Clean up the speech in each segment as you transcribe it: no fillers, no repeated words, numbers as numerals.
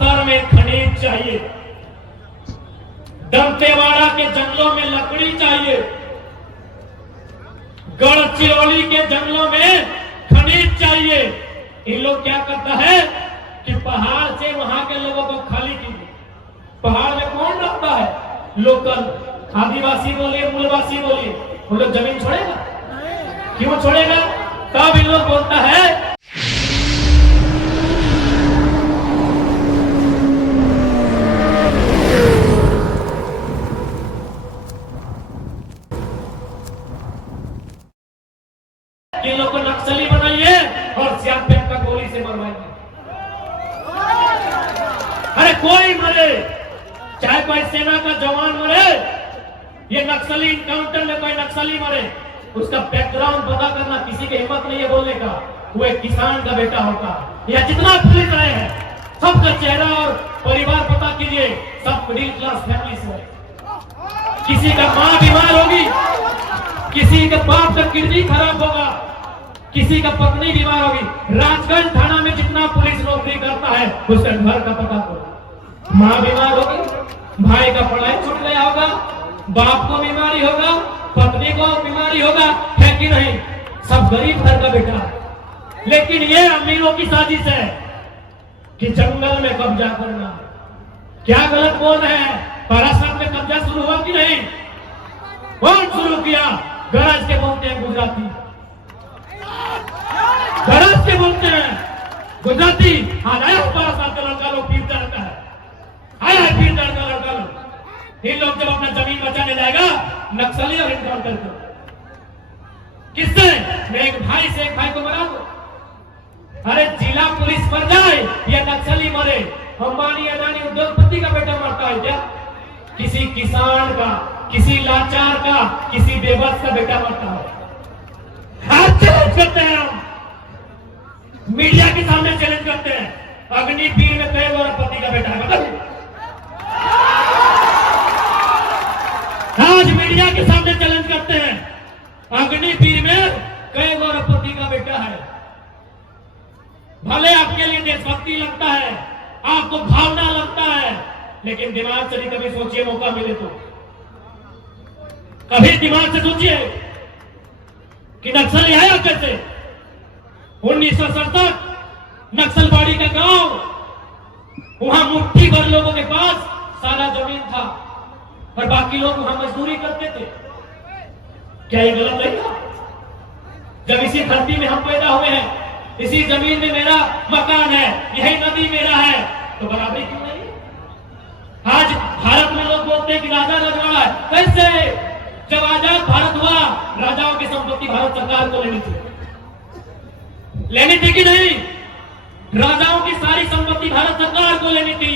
बस्तर में खनिज चाहिए, दंतेवाड़ा के जंगलों में लकड़ी चाहिए, गढ़चिरौली के जंगलों में खनिज चाहिए। इन लोग क्या करता है कि पहाड़ से वहां के लोगों को खाली कीजिए। पहाड़ में कौन रहता है? लोकल आदिवासी बोलिए, मूलवासी बोलिए, वो लोग जमीन छोड़ेगा? क्यों छोड़ेगा? तब इन लोग बोलता है कि लोग को नक्सली बनाइए और सियासत का गोली से मरवाइए। अरे कोई मरे, चाहे कोई सेना का जवान मरे, ये नक्सली इनकाउंटर में कोई नक्सली मरे, उसका बैकग्राउंड पता करना किसी की हिम्मत नहीं है बोलने का। वो एक किसान का बेटा होगा या जितना पुलिस आए हैं सबका चेहरा और परिवार पता कीजिए, सब मिडिल क्लास फैमिली से। किसी का माँ बीमार होगी, किसी के बाप का किडनी खराब होगा, किसी का पत्नी बीमार होगी। राजगंज थाना में जितना पुलिस नौकरी करता है उसका घर का पता करो। माँ बीमार होगी, भाई का पढ़ाई छूट गया होगा, बाप को बीमारी होगा, पत्नी को बीमारी होगा, है कि नहीं? सब गरीब घर का बेटा है। लेकिन ये अमीरों की साजिश है कि जंगल में कब्जा करना। क्या गलत बोल रहे हैं? पारासात में कब्जा शुरू हुआ कि नहीं? कौन शुरू किया? गरज के बोलते हैं गुजराती, गरज के बोलते हैं गुजराती। आज आया पारासात का लड़का लोग, पीर लड़का है, आया है पीर लड़का लड़का लोग। इन लोग जब अपना जमीन बचाने जाएगा नक्सली और इनकाउंटर को किससे? मैं एक भाई से एक भाई को मरा दो। अरे जिला पुलिस मर जाए या नक्सली मरे, अंबानी अडानी उद्योगपति का बेटा मरता है क्या? किसी किसान का, किसी लाचार का, किसी बेबस का बेटा मरता है। हाथ चैलेंज करते हैं हम, मीडिया के सामने चैलेंज करते हैं। अग्निवीर में कई गौरवपति का बेटा है, बताइए। आज मीडिया के सामने चैलेंज करते हैं, अग्निवीर में कई गौरवपति का बेटा है। भले आपके लिए देशभक्ति लगता है, आपको भावना लगता है, लेकिन दिमाग से भी कभी सोचिए, मौका मिले तो कभी दिमाग से सोचिए कि नक्सली आया कैसे। 1967 नक्सलबाड़ी का गांव, वहां मुट्ठी भर लोगों के पास सारा जमीन था और बाकी लोग वहां मजदूरी करते थे। क्या ये गलत नहीं था? जब इसी धरती में हम पैदा हुए हैं, इसी जमीन में मेरा मकान है, यही नदी मेरा है, तो बराबरी क्यों नहीं? आज भारत में लोग बोलते हैं कि राजा रजवाड़ा है। कैसे? जब आजाद भारत हुआ, राजाओं की संपत्ति भारत सरकार को लेनी थी, लेनी थी कि नहीं? राजाओं की सारी संपत्ति भारत सरकार को लेनी थी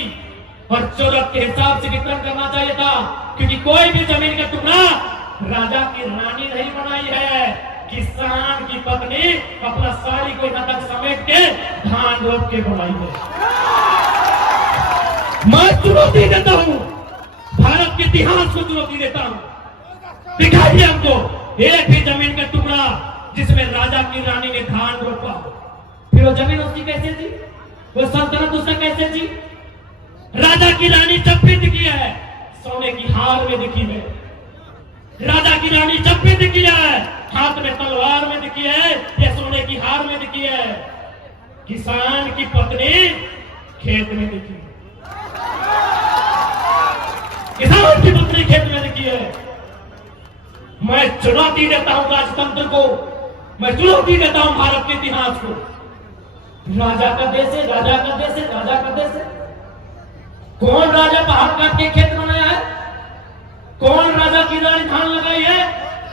और जरूरत के हिसाब से वितरण करना चाहिए था, क्योंकि कोई भी जमीन का टुकड़ा राजा की रानी नहीं बनाई है, किसान की पत्नी अपना साड़ी को यहाँ तक समेट के धान रोप के बनाई है। मैं चुनौती देता हूं, भारत के इतिहास को चुनौती देता हूं। दिखाइए हमको एक भी जमीन का टुकड़ा जिसमें राजा की रानी ने धान रोपा हो। फिर वो जमीन उसकी कैसे थी? वो सल्तनत उसका कैसे थी? राजा की रानी जब भी दिखी है सोने की हार में दिखी है, राजा की रानी जब भी दिखी है हाथ में तलवार में दिखी है या सोने की हार में दिखी है। किसान की पत्नी खेत में दिखी है, किसान की पत्नी खेत में दिखी है। मैं चुनौती देता हूं राजतंत्र को, मैं चुनौती देता हूं भारत के इतिहास को। राजा का देश है, राजा का देश है, राजा का देश है। कौन राजा पहाड़ काट के खेत बनाया है? कौन राजा की रानी धान लगाई है?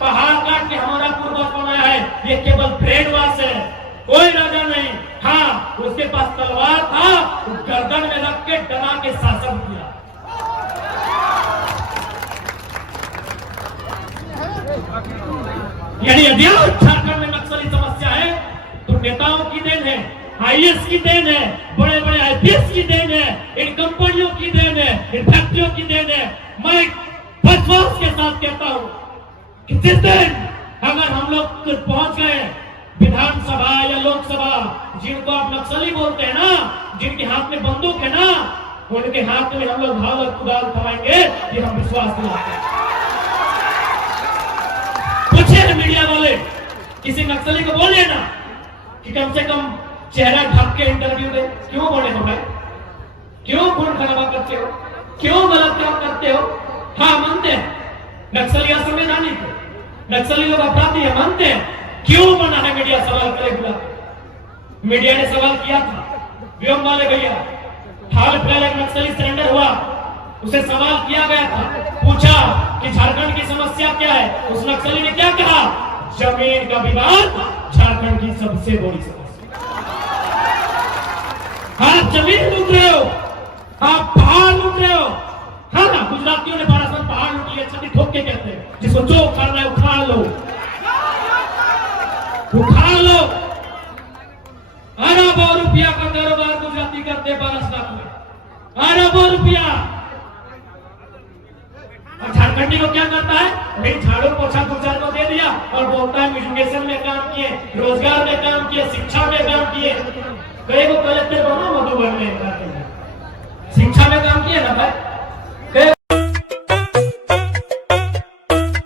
पहाड़ काट के हमारा पूर्वज बनाया है। ये केवल ब्रेन वॉश है, कोई राजा नहीं। हाँ, उसके पास तलवार था, गर्दन में रख के डरा के शासन किया। यानी यदि झारखंड में नक्सली समस्या है तो नेताओं की देन है, आईएएस की देन है, बड़े बड़े आईपीएस की देन है, इन कंपनियों की देन है, इन फैक्ट्रियों की देन है। मैं विश्वास के साथ कहता हूं कि जिस दिन अगर हम लोग पहुंच गए विधानसभा या लोकसभा, जिनको आप नक्सली बोलते हैं ना, जिनके हाथ में बंदूक है ना, हाथ में हम लोग भाव और कुदाल थमाएंगे, ये हम विश्वास दिलाते हैं। पूछे ना मीडिया वाले, किसी नक्सली को बोले ना कि कम से कम चेहरा ढक के इंटरव्यू दे। क्यों बोले हो भाई? क्यों खून खराबा करते हो? क्यों गलत काम करते हो? हाँ मानते हैं नक्सली असंवैधानिक है, नक्सली लोग अपराधी है, मानते हैं। क्यों मना है मीडिया सवाल करे हुआ? मीडिया ने सवाल किया था, व्योम वाले भैया हाल फिलहाल एक नक्सली सरेंडर हुआ, उसे सवाल किया गया था, पूछा कि झारखंड की समस्या क्या है? उस नक्सली ने क्या कहा? जमीन का विवाद झारखंड की सबसे बड़ी समस्या। आप जमीन लूट रहे हो, आप पहाड़ लूट रहे हो। हाँ ना, गुजरातियों ने बारासन पहाड़ लूट लिया, छठी ठोक के कहते हैं, जिसको जो उखाड़ना है उखाड़ लो, उखाड़ लो। अरबों रुपया का कारोबार गुजराती करते बारासात में, अरबों रुपया। और झारखंडी को क्या करता है? भाई झाड़ू पोछा गुजरात को दे दिया और बोलता है एजुकेशन में काम किए, रोजगार में काम किए, शिक्षा में काम किए। कई को कलेक्टर बना मधुबन में, शिक्षा में काम किए ना भाई।